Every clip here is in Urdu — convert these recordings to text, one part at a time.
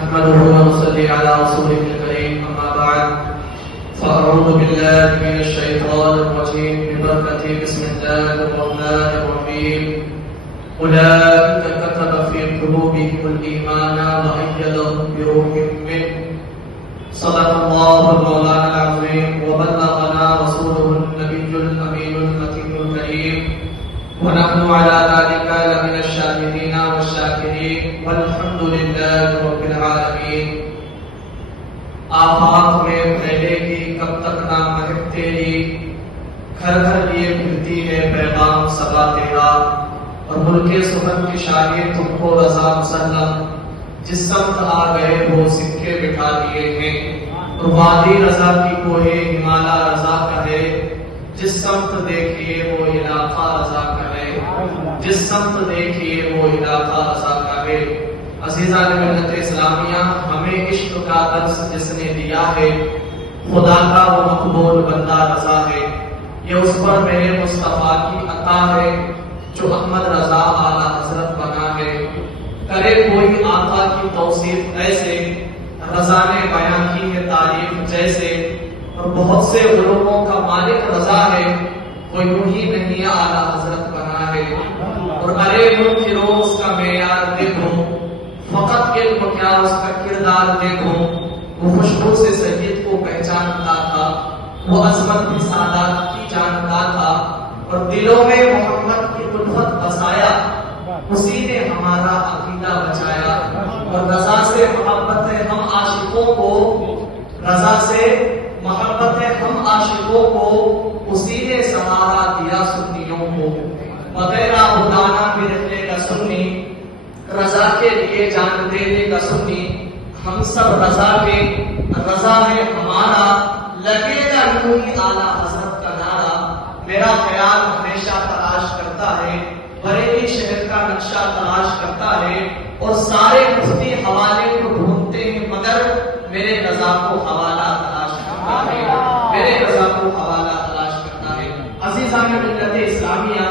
نحمده ونصلي على رسوله الكريم أما بعد فأعوذ بالله من الشيطان الرجيم ببركة بسم الله الرحمن الرحيم أولئك كتب في قلوبهم الإيمان وأيدهم بروح منه صدق الله مولانا العظيم وبلغنا رسوله النبي الأمين المتين الكريم ونحن على ذلك لمن الشاهدين والشاكرين والحمد لله رب العالمين. آفاق میں پھیلے گی کب تک نہ مہک تیری، گھر گھر لیے پھرتی ہے پیغام صبا تیرا، اور ملک سخن کی شاہی تم کو رضا مسلم، جس سمت آ گئے وہ سکے بٹھا دیے ہیں. اور وادی رضا کی کوہ ہمالا رضا کا ہے، جس سمت دیکھیے وہ علاقہ رضا کا ہے، جس سمت دیکھیے وہ علاقہ رضا کا ہے. عزیزان ملت اسلامیہ، ہمیں عشق کا درس جس نے دیا ہے، خدا کا وہ مقبول بندہ رضا ہے. یہ اس پر میرے مصطفیٰ کی عطا ہے جو احمد رضا اعلیٰ حضرت بنا ہے. کرے کوئی آقا کی توصیف ایسے، رضا نے بیان کی ہے تعریف جیسے. اور بہت سے علوموں کا مالک رضا ہے، کوئی یوں ہی نہیں اعلیٰ حضرت بنا ہے. اور ارے منکروں اس کا معیار دیکھو، فقط علم کیا اس کا کردار دیکھو. وہ خوشبو سے سید کو پہچانتا تھا، وہ عظمت بھی سادات کی جانتا تھا، اور دلوں میں محمد کی الفت بسایا. اسی نے ہمارا عقیدہ بچایا. اور رضا سے محبت ہے ہم عاشقوں کو، رضا سے محبت ہے ہم عاشقوں کو، اسی نے سہارا دیا سنیوں کو. بغیر خدانا بھی رہنے کا سنی، رضا کے لیے جان دینے کا سنی. ہم سب رضا کے، رضا ہے ہمارا، لگے گا یوں ہی اعلیٰ حضرت کا نعرہ. میرا خیال ہمیشہ تلاش کرتا ہے، بریلی شہر کا نقشہ تلاش کرتا ہے، اور سارے مفتی حوالے کو ڈھونڈتے ہیں مگر میرے رضا کو حوالہ تلاش کرتا ہے، میرے رضا کو حوالہ تلاش کرتا ہے. عزیزان ملت اسلامیہ،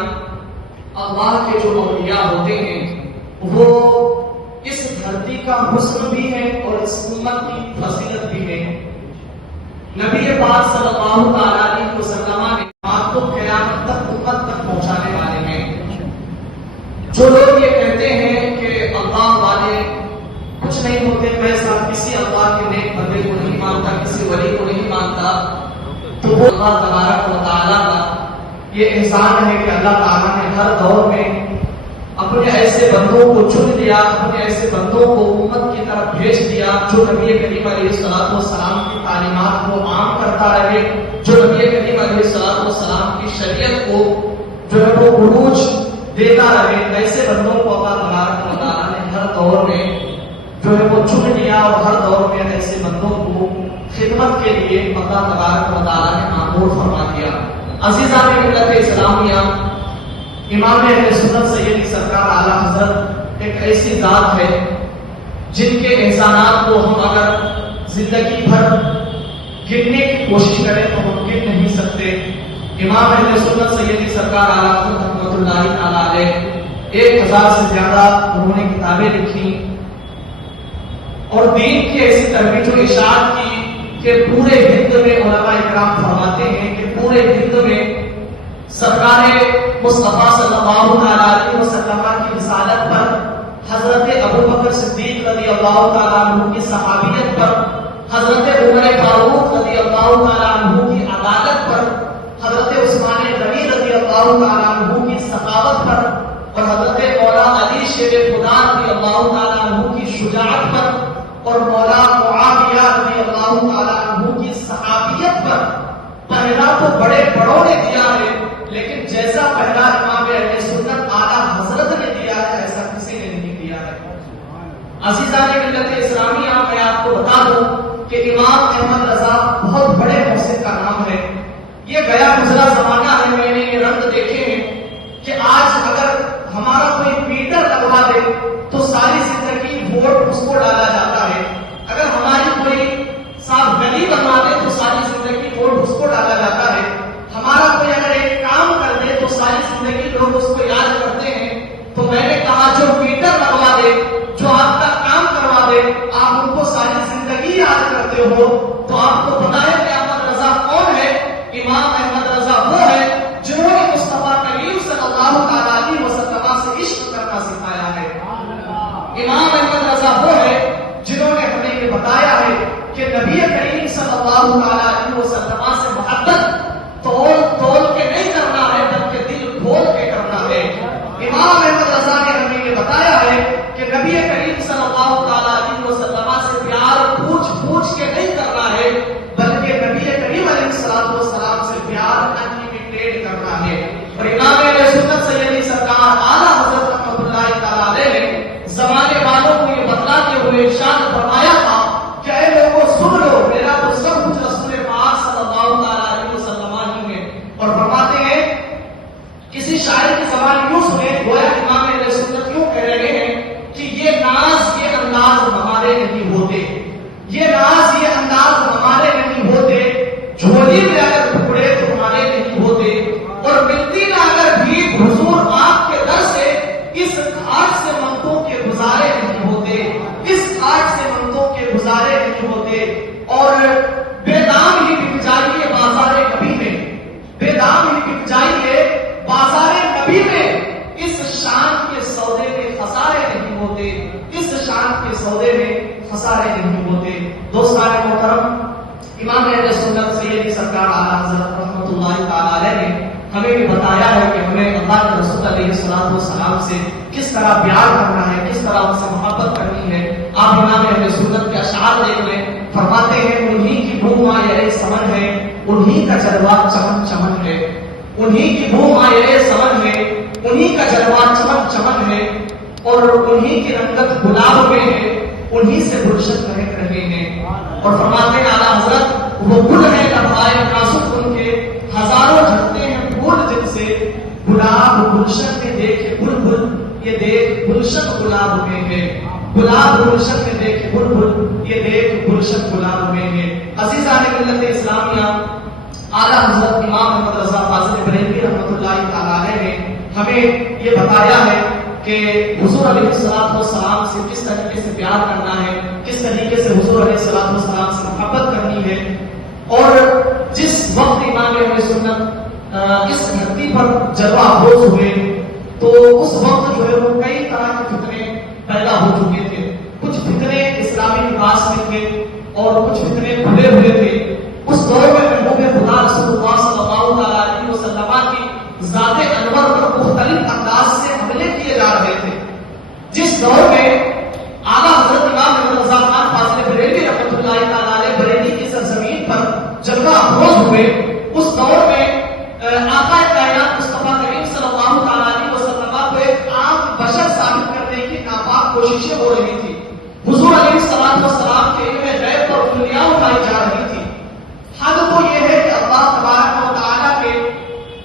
اللہ کے جو اولیاء ہوتے ہیں وہ اس دھرتی کا حسن بھی ہے اور اس امت کی فضیلت بھی ہے. نبی پاک صلی اللہ علیہ وسلم نے آپ کو قیامت تک امت تک پہنچانے والے ہیں. جو لوگ یہ کہتے ہیں کہ اللہ والے کچھ نہیں ہوتے، میں سب کسی اللہ کے نیک بندے کو نہیں مانتا، کسی ولی کو نہیں مانتا، تو وہ اللہ تبارک و تعالیٰ کا یہ احسان ہے کہ اللہ تعالیٰ نے ہر دور میں اپنے ایسے بندوں کو چن لیا، اپنے ایسے بندوں کو امت کی طرف بھیج دیا جو نبی کریم علیہ الصلوۃ والسلام کی تعلیمات کو عام کرتا رہے، جو نبی کریم علیہ الصلوۃ والسلام کی شریعت کو جو ہے وہ عروج دیتا رہے. ایسے بندوں کو اللہ تبارک و تعالیٰ نے ہر دور میں جو ہے وہ چن لیا، اور ہر دور میں ایسے بندوں کو خدمت کے لیے اللہ تبارک و تعالیٰ نے مامور فرما دیا. عزیزان ملت اسلامیہ، امام اہل سنت سیدی سرکار اعلیٰ حضرت ایک ایسی ذات ہے جن کے احسانات کو ہم اگر زندگی بھر گننے کی کوشش کریں تو ہم گن نہیں سکتے. امام اہل سنت سیدی سرکار اعلیٰ حضرت رحمۃ اللہ تعالیٰ علیہ 1000 سے زیادہ انہوں نے کتابیں لکھی، اور دین کی ایسی ترویج و اشاعت کی کہ پورے ہند میں علماء اکرام فرماتے ہیں کہ پورے ہند میں سرکار مصطفیٰ صلی اللہ علیہ وسلم کی رسالت پر، حضرت ابو بکر صدیق رضی اللہ تعالیٰ عنہ کی صحابیت پر، حضرت عمر فاروق رضی اللہ تعالیٰ عنہ کی عدالت پر، حضرت عثمان غنی رضی اللہ تعالیٰ عنہ کی سخاوت پر، اور حضرت مولا علی شیر خدا رضی اللہ تعالیٰ عنہ کی شجاعت پر، اور مولا معاویہ رضی اللہ تعالیٰ عنہ کی صحابیت پر. پہلا تو بڑے بڑوں نے دیا ہے، لیکن جیسا پہلا امام اہل سنت اعلیٰ حضرت نے دیا ہے ایسا کسی نے نہیں دیا ہے. عزیزان ملت اسلامیہ، میں آپ کو بتا دوں کہ امام احمد رضا بہت بڑے محسن کا نام ہے. یہ گیا گزرا زمانہ ہے، میں نے یہ رنگ دیکھے ہیں کہ آج اگر ہمارا کوئی میٹر لگوا دے تو ساری زندگی ووٹ اس کو ڈالا جاتا ہے. اگر ہماری کوئی صاف گلی بنوا دے تو ساری زندگی ووٹ اس کو ڈالا جاتا ہے. ہمارا کوئی اگر ایک کام کر دے تو ساری زندگی لوگ اس کو یاد کرتے ہیں. تو میں نے کہا جو میٹر لگوا دے، جو آپ کا کام کروا دے، آپ چکے ہو تو آپ کو پتا ہے کہ احمد رضا کون ہے؟ امام احمد رضا وہ ہے جنہوں نے مصطفیٰ کریم صلی اللہ علیہ وسلم سے عشق کرنا سکھایا ہے۔ امام احمد رضا وہ ہے جنہوں نے ہمیں یہ بتایا ہے کہ نبی کریم صلی اللہ علیہ وسلم سے محبت تول تول کے نہیں کرنا ہے بلکہ دل کھول کے کرنا ہے۔ امام احمد رضا نے ہمیں یہ بتایا ہے کہ نبی کریم صلی اللہ علیہ وسلم سے پیار پوچھ پوچھ کے نہیں کرنا ہے بلکہ نبی کریم علیہ السلام سے پیار انلیمیٹڈ کرنا ہے۔ اور امام اہل سنت سیدی سرکار اعلیٰ حضرت رحمۃ اللہ تعالی علیہ نے زمانے والوں کو یہ بتلاتے ہوئے ارشاد فرمایا تھا کہ اے لوگوں سن لو، میرا تو سب کچھ رسول پاک صلی اللہ علیہ وسلم ہی ہے۔ اور فرماتے ہیں کسی شاعر کی زبان یوں سنے، گویا امام اہل سنت یوں کہہ رہے ہیں کہ یہ ناز یہ انداز ہمارے نہیں ہوتے، یہ ناز یہ انداز ہمارے نہیں ہوتے، جھولی میں اگر ٹکڑے تو ہمارے نہیں ہوتے، اور ملتی نہ اگر بھی حضور آپ کے در سے اس گھاٹ سے منتوں کے گزارے نہیں ہوتے، اس گھاٹ سے منتوں کے گزارے نہیں ہوتے۔ اور بے دام ہی بک جائیے بازار نبی میں، بے دام ہی بک جائیے بازار نبی میں، اس شان کے سودے میں خسارے نہیں ہوتے، اس شان کے سودے میں خسارے نہیں ہوتے۔ دوستان محترم، امام اہل سنت سیدی سرکار اعلیٰ حضرت رحمۃ اللہ تعالی علیہ نے ہمیں بھی بتایا ہے کہ ہمیں اللہ کے رسول علیہ السلام سے کس طرح پیار کرنا ہے، کس طرح ان سے محبت کرنی ہے۔ آپ امام اہل سنت کے اشعار دیکھ لیں، فرماتے ہیں انہی کی بو مایہ سمن ہے، انہی کا جلوہ چمن چمن ہے، انہی کی بو مایہ سمن ہے، انہی کا جلوہ چمن چمن ہے، اور انہی کی رنگت گلاب میں ہے، انہی سے گلشن مہک رہے ہیں۔ اور فرماتے ہیں اعلیٰ حضرت وہ گل ہے لبھائے نازک ان کے، ہزاروں جھلتے ہیں پھول جن سے، گلاب گلشن میں دیکھے بلبل، یہ دیکھ گلشن گلاب میں ہے، گلاب گلشن میں دیکھے بلبل، یہ دیکھ گلشن گلاب میں ہے۔ عزیزان ملت اسلامیہ، اعلیٰ حضرت امام احمد رضا فاضل بریلوی رحمۃ اللہ تعالی علیہ نے ہمیں یہ بتایا ہے کہ حضور علیہ السلام سے کس طریقے سے پیار کرنا ہے، کس طریقے سے حضور علیہ السلام سے محبت کرنی ہے۔ اور جس وقت امام اہل سنت اس دھرتی پر جلوہ افروز ہوئے تو اس وقت جو ہے وہ کئی طرح کے فتنے پیدا ہو چکے تھے۔ کچھ فتنے اسلامی لباس میں تھے اور کچھ فتنے کھلے ہوئے تھے۔ اس دور میں محبوب خدا رسول اللہ صلی اللہ علیہ وسلم کی ذات انور پر مختلف انداز سے حملے کیے جا رہے تھے۔ جس دور میں اعلیٰ حضرت امام احمد رضا خان فاضل بریلوی رحمۃ اللہ تعالی علیہ بریلی کی سرزمین پر جلوہ افروز ہوئے، اس دور میں آقا کائنات مصطفیٰ کریم صلی اللہ علیہ وسلم کو ایک عام بشر ثابت کرنے کی ناپاک کوششیں ہو رہی تھی۔ حضور علیہ السلام کے علم غیب پر انگلیاں اٹھائی جا رہی تھی۔ حد تو یہ ہے کہ اللہ تبارک و تعالیٰ کے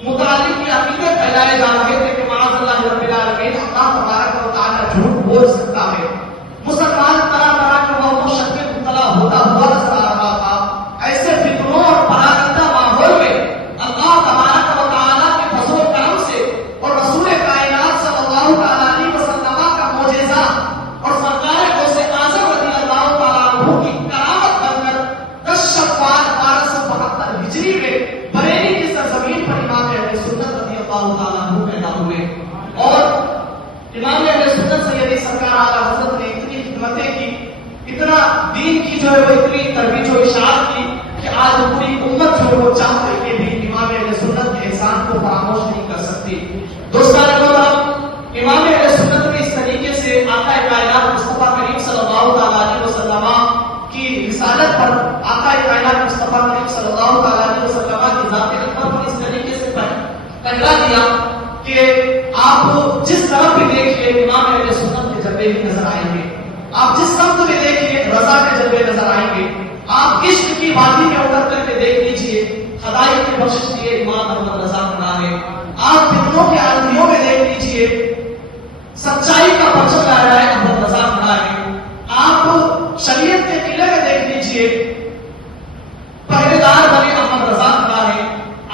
متعلق یہ عقیدے پھیلائے جا رہے تھے کہ معاذ اللہ رب العالمین اللہ تبارک و تعالیٰ جھوٹ بول سکتا ہے۔ مسلمان طرح طرح کے موضوع شک میں مبتلا ہوتا ہوا نظر آ رہا تھا۔ ایسے فتنوں اور پراگندہ ماحول میں اللہ تبارک و تعالیٰ کے فضل و کرم سے اور رسول کائنات صلی اللہ علیہ وسلم کا معجزہ اور سرکار غوث اعظم رضی اللہ تعالیٰ عنہ کی کرامت بن کر 10 شوال 1272 ہجری میں بریلی کی سرزمین پر امام اہل سنت رضی اللہ تعالیٰ عنہ پیدا ہوئے۔ اور امام اہل سنت سیدی سرکار اعلیٰ حضرت نے اتنی خدمتیں کی، اتنا دین کی جو ہے وہ اتنی ترویج و اشاعت کی کہ آج پوری امت جو ہے وہ چاہ کر کے بھی امام اہل سنت کے احسان کو فراموش نہیں کر سکتی۔ دوستان محترم، امام اہل سنت نے اس طریقے سے آقا کائنات مصطفیٰ کریم صلی اللہ علیہ وسلم کی رسالت پر، آقا کائنات مصطفیٰ کریم صلی اللہ علیہ وسلم کی ذات اکبر پر اس طریقے سے پہلا دیا کہ آپ جس طرف بھی دیکھیے امام اہل سنت کے جلوے بھی نظر آئیں گے، آپ جس سمت میں دیکھیے رضا کے جلوے نظر آئیں گے، آپ عشق کی وادی میں اتر کر کے دیکھ لیجیے خدائی کی بخشش دیے امام احمد رضا کھڑا ہے، آپ فتنوں کے آدمیوں میں دیکھ لیجیے سچائی کا پرچم لہرا ہے احمد رضا کھڑا ہے، آپ شریعت کے قلعے میں دیکھ لیجیے پہرے دار بنے احمد رضا کھڑا ہے،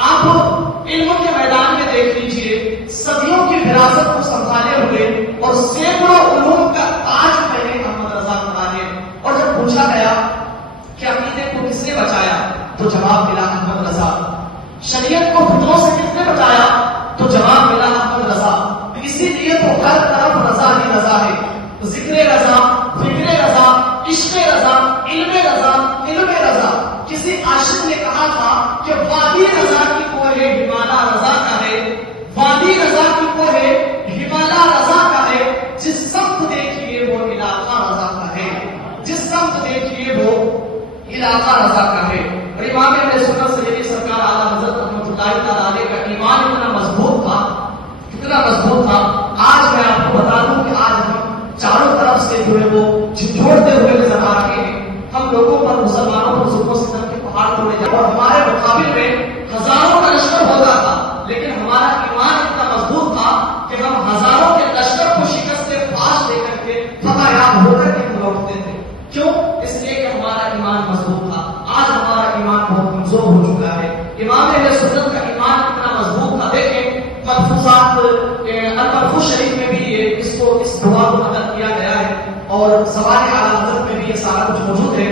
آپ علم کے میدان میں دیکھ لیجیے صدیوں کی وراثت کو سنبھالے ہوئے اور سینکڑوں علوم کا تاج پہنے احمد رضا کھڑا ہے۔ اور جب پوچھا گیا کہ عقیدے جواب ملا احمد رضا. شریعت کو فتنوں سے کس نے بچایا؟ تو جواب ملا احمد رضا. اسی لیے تو ہر طرف رضا ہی رضا ہے. ذکر رضا، فکر رضا، عشق رضا، علم رضا، علم رضا. کسی عاشق نے کہا تھا کہ وادی رضا کی کوہ ہمالا رضا کا ہے، وادی رضا کی کوہ ہمالا رضا کا ہے. جس سمت دیکھیے وہ علاقہ رضا کا ہے، جس سمت دیکھیے وہ علاقہ رضا کا ہے. اور امام اہل سنت سیدی سرکار اعلیٰ حضرت رحمۃ اللہ تعالی علیہ کا ایمان اتنا مضبوط تھا، اتنا مضبوط تھا. آج میں آپ کو بتا دوں کہ آج ہم چاروں طرف سے جو ہے وہ جھنجھوڑتے ہوئے نظر آ رہے ہیں. ہم لوگوں پر، مسلمانوں پر ظلم و ستم کے پہاڑ توڑے جا رہے ہیں، اور ہمارے مقابل میں ہزاروں کا لشکر ہوتا تھا، لیکن ہمارا ایمان اتنا مضبوط تھا کہ ہم ہزاروں کے لشکر کو شکست سے پاس لے کر کے فتح یاب ہو کر کے ہم لوٹتے تھے. کیوں؟ اس لیے کہ ہمارا ایمان مضبوط تھا. آج ہمارا ایمان بہت کمزور ہو چکا ہے. امام اہل سنت کا ایمان اتنا مضبوط تھا. دیکھیں ملفوظات الملفوظ شریف میں بھی اس دعا کو نقل کیا گیا ہے، اور سوال اعلیٰ حضرت میں بھی یہ سارا کچھ موجود ہے.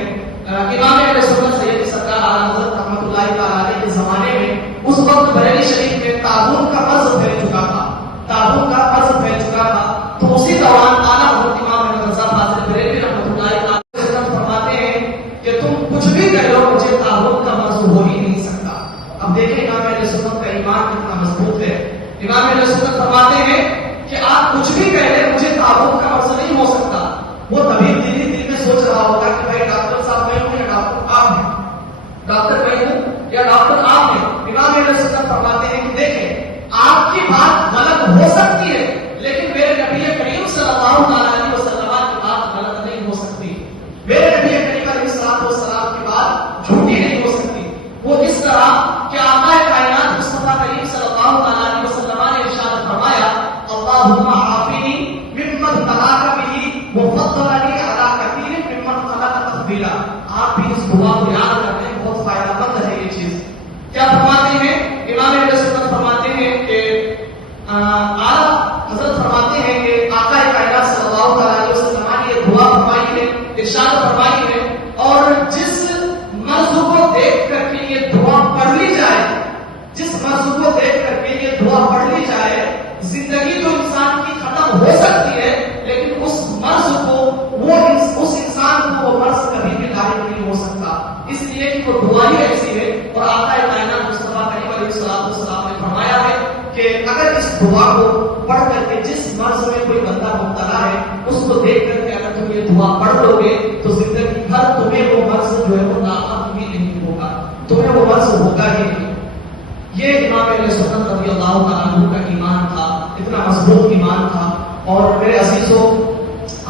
امام اہل سنت سیدی سرکار اعلیٰ حضرت رحمۃ اللہ تعالی علیہ کے زمانے میں اس وقت بریلی شریف میں تعاون کا قرض پھیل چکا تھا، تعاون کا قرض پھیل چکا تھا. تو اسی دوران اعلیٰ حضرت امام احمد رضا فاضل بریلوی رحمۃ اللہ تعالی فرماتے ہیں کہ تم کچھ بھی کہہ لو، مجھے تعاون کا قرض ہو ہی نہیں سکتا. اب دیکھیں امام اہل سنت کا ایمان کتنا مضبوط ہے. امام اہل سنت فرماتے ہیں کہ آپ کچھ بھی کہہ لیں، مجھے تعاون کا قرض نہیں ہو سکتا. وہ تبھی دل میں سوچ رہا ہوگا کہ بھائی ڈاکٹر صاحب میں ہوں یا ڈاکٹر آپ ہیں، ڈاکٹر میں ہوں یا ڈاکٹر آپ ہیں. امام اہل سنت فرماتے ہیں کہ دیکھیں آپ کی بات غلط ہو سکتی ہے، لیکن میرے نبی کریم صلی اللہ علیہ وسلم کی بات غلط نہیں ہو سکتی. میرے نبی کریم علیہ السلام کی بات جھوٹی نہیں ہو سکتی. وہ اس طرح کہ آقا کائنات مصطفیٰ کریم صلی اللہ علیہ وسلم نے ارشاد فرمایا اللہم عافینی ممن طلاق بھی وفضلنی علی کثیر ممن خلق تفضیلا. آپ بھی اس دعا کو یاد کرتے ہیں، بہت فائدہ مند ہے یہ چیز. کیا فرماتے ہیں امام اہل سنت؟ فرماتے ہیں کہ اعلیٰ حضرت فرماتے ہیں کہ آقا کائنات صلی اللہ علیہ وسلم نے یہ دعا فرمائی ہے، ارشاد فرمائی ہے. اور جس مرض کو دیکھ کر کے یہ دعا پڑھ لی جائے، جس مرض کو دیکھ کر کے یہ دعا پڑھ لی جائے، زندگی تو انسان کی ختم ہو سکتی ہے، لیکن اس مرض کو اس انسان کو وہ مرض کبھی بھی لاحق نہیں ہو سکتا. اس لیے کہ وہ دعا ہی ایسی ہے. اور آقا کائنات مصطفیٰ کریم علیہ السلام نے فرمایا ہے کہ اگر اس دعا کو پڑھ کر کے جس مرض میں کوئی بندہ مبتلا ہے، اس کو دیکھ کر کے اگر تم یہ دعا پڑھ لو گے تو زندگی بھر تمہیں وہ مرض جو ہے وہ لاحق بھی نہیں ہوگا، تمہیں وہ مرض ہوگا ہی نہیں. یہ امام اہل سنت رضی اللہ تعالیٰ عنہ کا ایمان تھا، اتنا مضبوط ایمان تھا. اور میرے عزیزوں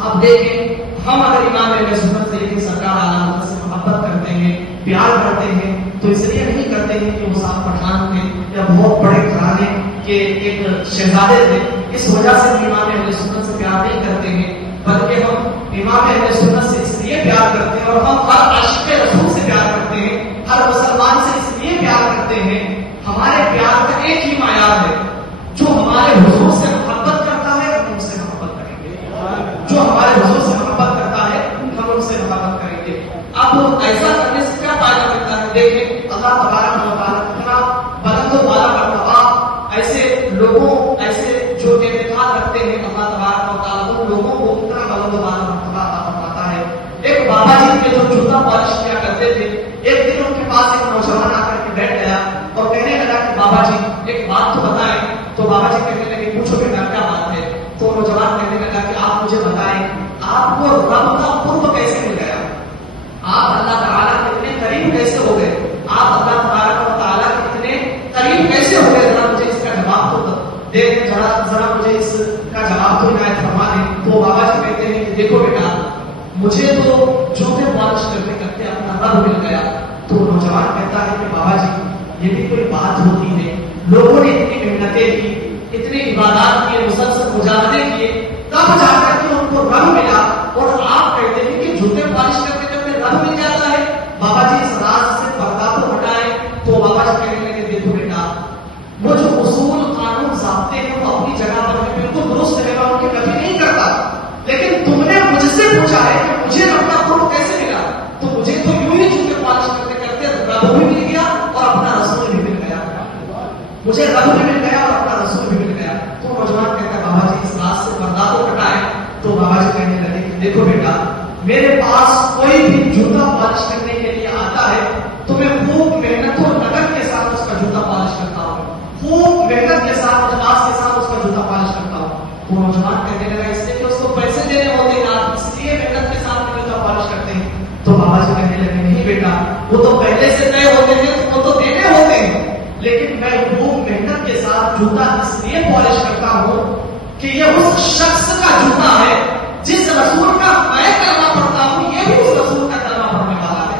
آپ دیکھیں، ہم اگر امام اہل سنت سیدی سرکار اعلیٰ حضرت سے محبت کرتے ہیں، پیار کرتے ہیں، تو اس لیے نہیں کرتے ہیں کہ وہ صاحب پٹھان تھے یا بہت بڑے گھرانے کے ایک شہزادے تھے، اس وجہ سے ہم امام اہل سنت سے پیار نہیں کرتے ہیں، بلکہ ہم امام اہل سنت سے اس لیے پیار کرتے ہیں، اور ہم ہر عاشق رسول سے پیار کرتے ہیں، ہر مسلمان سے اس لیے پیار کرتے ہیں. ہمارے پیار کا ایک ہی معیار ہے، جو ہمارے حضور سے محبت کرتا ہے ہم ان سے محبت کریں گے، جو ہمارے حضور سے محبت کرتا ہے ہم ان سے محبت کریں گے. اب ایسا کرنے سے کیا فائدہ ملتا ہے؟ دیکھیں اللہ تبارک و تعالیٰ کتنا بلند و بالا مرتبہ ایسے لوگوں، ایسے جو اعتقاد رکھتے ہیں اللہ تبارک و تعالیٰ ان لوگوں کو کتنا بلند و بالا مرتبہ عطا فرماتا ہے. ایک بابا جی کے جو جوتا پالش کیا کرتے تھے، ایک دن ان کے پاس ایک نوجوان آ کر کے بیٹھ گیا اور کہنے لگا کہ بابا جی ایک بات تو بتائیں. تو بابا جی کہنے لگے پوچھو بیٹا کیا بات ہے؟ تو نوجوان کہنے لگا کہ آپ مجھے بتائیں آپ کو رب کا قرب کیسے مل گیا، آپ اللہ تعالیٰ کے اتنے قریب کیسے ہو گئے، آپ اللہ تبارک و تعالیٰ کے اتنے قریب کیسے ہو گئے؟ ذرا مجھے اس کا جواب تو دے دیں، ذرا مجھے اس کا جواب تو عنایت فرما دیں. تو بابا جی کہتے ہیں کہ دیکھو بیٹا مجھے تو جوتے پالش کرتے کرتے اپنا رب مل گیا. تو نوجوان کہتا ہے کہ بابا جی یہ بھی کوئی بات ہوتی ہے، لوگوں نے اتنی محنتیں کی، اتنی عبادات کیے، مسلسل مجاہدے کیے، تب جا کر کے ان کو رب ملا، اور آپ کہتے ہیں کہ جوتے پالش کرتے کرتے رب مل جاتا ہے. بابا جی اس رات سے پردہ تو ہٹائے. تو بابا جی کہنے لگے دیکھو بیٹا وہ جو اصول قانون ضابطے ہیں وہ اپنی جگہ پر بالکل درست ہے، میں ان کی کبھی نہیں کرتا، لیکن تم نے مجھ سے پوچھا ہے کہ مجھے رب کا قرب کیسے ملا، تو مجھے تو یوں ہی جوتے پالش کرتے کرتے رب بھی مل مجھے رب بھی مل گیا اور اپنا رسول بھی مل گیا. تو نوجوان کہتا ہے بابا جی اس بات سے پردہ تو ہٹائیں. تو بابا جی کہنے لگے کہ دیکھو بیٹا میرے پاس کوئی بھی جوتا پالش کرنے کے لیے آتا ہے تو میں خوب محنت اور لگن کے ساتھ اس کا جوتا پالش کرتا ہوں, خوب محنت کے ساتھ اخلاص کے ساتھ اس کا جوتا پالش کرتا ہوں. وہ نوجوان کہنے لگا اس لیے کہ اس کو پیسے دینے ہوتے ہیں آپ اس لیے محنت کے ساتھ جوتا پالش کرتے ہیں. تو بابا جی کہنے لگے نہیں بیٹا وہ تو پہلے سے طے ہوتے ہیں وہ تو دینے ہوتے ہیں, لیکن میں خوب محنت کے ساتھ جوتا اس لیے پالش کرتا ہوں کہ یہ اس شخص کا جوتا ہے جس رسول کا میں کلمہ پڑھتا ہوں یہ بھی اس رسول کا کلمہ پڑھنے والا ہے.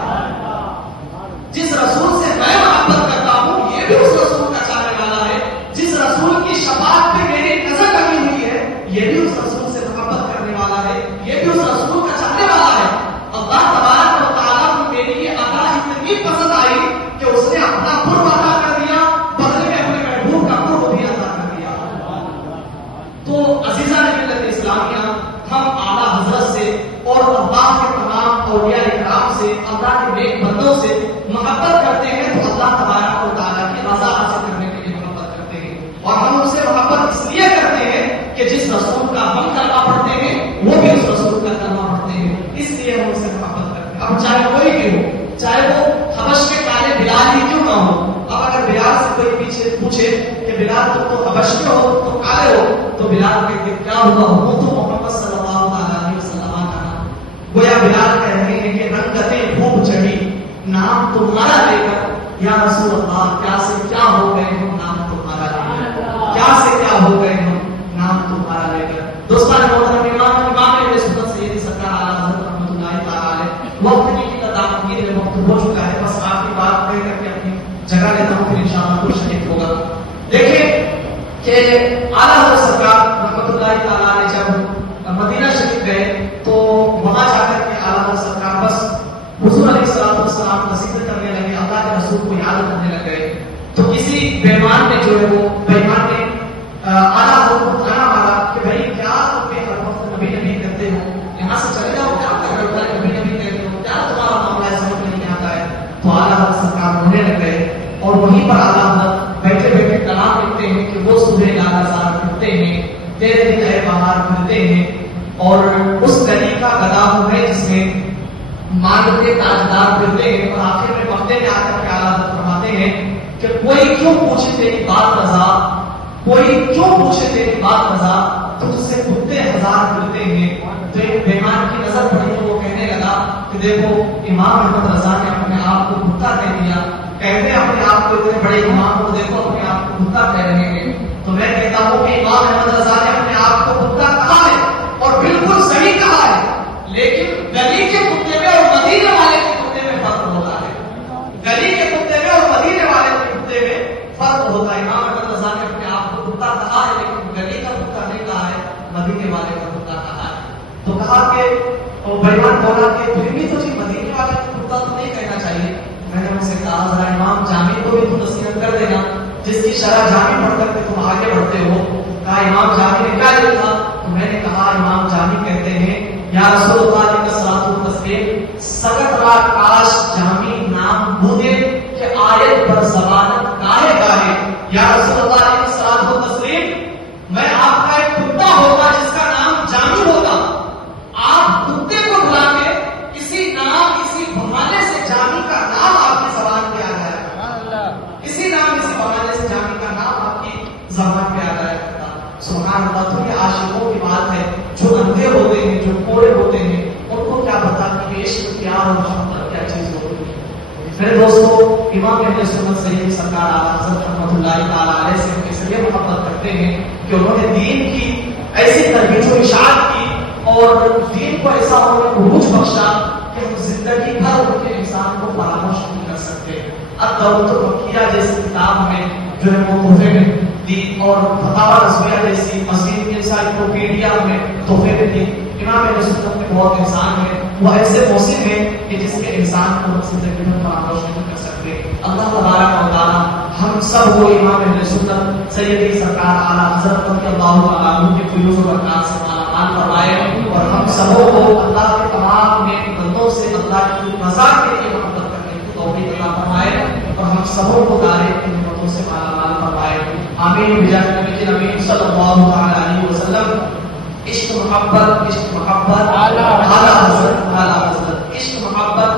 جس رسول سے میں محبت کرتا ہوں یہ بھی اس رسول کا چاہنے والا ہے. جس رسول کی شفاعت پہ میری نظر لگی ہوئی ہے یہ بھی اس رسول سے محبت کرنے والا ہے, یہ بھی اس رسول کا چاہنے والا ہے. اللہ تبارک و تعالیٰ کو میری یہ ادا اتنی پسند آئی کہ اس نے اپنا قرب ادا کر دیا, بدلے میں اپنے محبوب کا قرب بھی ادا کر دیا. تو عزیزان ملت اسلامیہ ہم اعلیٰ حضرت سے اور اللہ کے تمام اولیاء کرام سے اللہ کے نیک بندوں سے محبت کرتے ہیں تو اللہ تبارک و تعالیٰ کی رضا حاصل کرنے کے لیے محبت کرتے ہیں. اور ہم ان سے محبت اس لیے کرتے ہیں کہ جس رسول کا ہم کلمہ پڑھتے ہیں وہ بھی اس رسول کا کلمہ پڑھتے ہیں, اس لیے ہم ان سے محبت کرتے ہیں. اب چاہے کوئی بھی ہو, چاہے وہ حبش کے کالے بلال ہی کیوں نہ ہو. اب اگر بلال سے کوئی پیچھے پوچھے کہ بلال تم تو حبش کے ہو تو کالے ہو تو بلال کہتے کیا ہوا ہو تو محمد صلی اللہ علیہ وسلم کا نام. گویا بلال کہہ رہے ہیں کہ رنگتیں خوب چڑھی نام تمہارا لے کر یا رسول اللہ کیا سے کیا ہو گئے ہم نام تمہارا لے کر, کیا سے کیا ہو گئے ہم نام تمہارا لے کر. دوستان محترم امام اہل سنت سید سرکار اعلیٰ حضرت رحمۃ اللہ تعالیٰ علیہ وقت کی تدابیر میں وقت ہو چکا ہے, بس آپ کی بات کہہ کر کے اپنی جگہ لیتا ہوں پھر انشاءاللہ کچھ شریک ہوگا. دیکھیں کہ اعلیٰ حضرت سرکار رحمۃ اللہ تعالیٰ علیہ جب مدینہ شریف گئے تو وہاں جا کر کے اعلیٰ حضرت سرکار بس حضور علیہ السلام نصیحت کرنے لگے, اللہ کے رسول کو یاد کرنے لگ گئے. تو کسی بیمان نے جو ہے وہ بیمان نے اعلیٰ حضرت کو کھانا مارا کہ بھائی کیا تم ہر وقت نبی نبی کرتے ہو, یہاں سے چلے جاؤ, کیا کر رہے ہو نبی نبی کہتے ہو, کیا تمہارا معاملہ ہے سمجھ نہیں آتا ہے. تو اعلیٰ حضرت سرکار رونے لگ گئے اور وہیں پر اعلیٰ حضرت بیٹھے بیٹھے کلام لکھتے ہیں کہ وہ صبح لالازار پھرتے ہیں, تیرے دن اے بہار پھرتے ہیں, اور اس گلی کا گدا ہے جس میں مانگ کے تاجدار پھرتے ہیں. اور آخر میں وقتے میں آ کر کے اعلیٰ حضرت فرماتے ہیں کہ کوئی کیوں پوچھے تیری بات رضا, کوئی کیوں پوچھے تیری بات رضا, تجھ سے کتے ہزار پھرتے ہیں. تو ایک بیمان کی نظر پڑی تو وہ کہنے لگا کہ دیکھو امام احمد رضا نے اپنے آپ کو کتا کہہ دیا, کہتے اپنے آپ کو اتنے بڑے امام کو دیکھو اپنے آپ کو کتا کہہ رہے ہیں. تو میں کہتا ہوں کہ امام احمد رضا نے اپنے آپ کو کتا کہا ہے اور بالکل صحیح کہا ہے, لیکن گلی کے کتے میں اور مدینے والے کے کتے میں فرق ہوتا ہے. گلی کے کتے میں اور مدینے والے کے کتے میں فرق ہوتا ہے. امام احمد رضا نے اپنے آپ کو کتا کہا ہے لیکن گلی کا کتا نہیں کہا ہے, مدینے والے کا کتا کہا ہے. تو کہا کہ بیمان بولا کہ تمہیں بھی تو مدینے والے کا کتا تو نہیں کہنا چاہیے. میں نے ان سے کہا ذرا امام جامع کو بھی تم نصیحت کر دینا, جس کی شرح جامع پڑھ کر کے تم آگے بڑھتے ہو. کہا امام جامع نے کیا لکھا, تو میں نے کہا امام جامع کہتے ہیں یا رسول اللہ علیہ الصلوۃ والتسلیم سگت را کاش جامع نام بودے کہ آیت پر زبانت گاہے گاہے. یا رسول اللہ علیہ الصلوۃ والتسلیم میں آپ کا ایک کتا ہوتا جس کا نام جامع ہوتا, آپ کتے کو بلا کے کسی نام کسی بہانے سے جامع کا نام آپ کی زبان پہ آ جائے, کسی نام کسی بہانے سے جامع کا نام آپ کی زبان پہ آ جائے. سبحان اللہ. تو یہ عاشقوں کی بات ہے, جو اندھے ہوتے ہیں جو کوڑے ہوتے ہیں ان کو کیا پتا کہ عشق پیار اور محبت کیا چیز ہوتی ہے. میرے دوستو امام اہل سنت سید سرکار اعلیٰ حضرت رحمۃ اللہ تعالیٰ علیہ سے ہم اس لیے محبت کرتے ہیں کہ انہوں نے دین کی ایسی ترویج و اشاعت کی اور دین کو ایسا انہوں نے عروج بخشا کہ ہم زندگی بھر ان کے انسان کو فراموش نہیں کر سکتے. الدولۃ المکیہ جیسی کتاب میں جو ہے وہ تحفے میں دی اور فتاوی رضویہ جیسی مسجد انسائکلوپیڈیا میں تحفے میں دی. امام اہل سنت میں بہت انسان ہیں, وہ ایسے موسم ہیں کہ جس کے انسان کو زندگی میں فراموش نہیں کر سکتے. اللہ تبارک و تعالیٰ ہم سب کو امام اہل سنت سیدی سرکار اعلیٰ حضرت رضی اللہ تعالیٰ عنہ کے فیوز و برکات سے مالا مال فرمائے اور ہم سبوں کو اللہ کے تمام نیک بندوں سے اللہ کی رضا کے لیے محبت کرنے کی توفیق عطا فرمائے. اور ہم سبوں کو دائرے کی نعمتوں سے مالا مال فرمائے. آمین بجاہ نبی امین صلی اللہ علیہ وسلم. عشق محبت اعلیٰ حضرت عشق محبت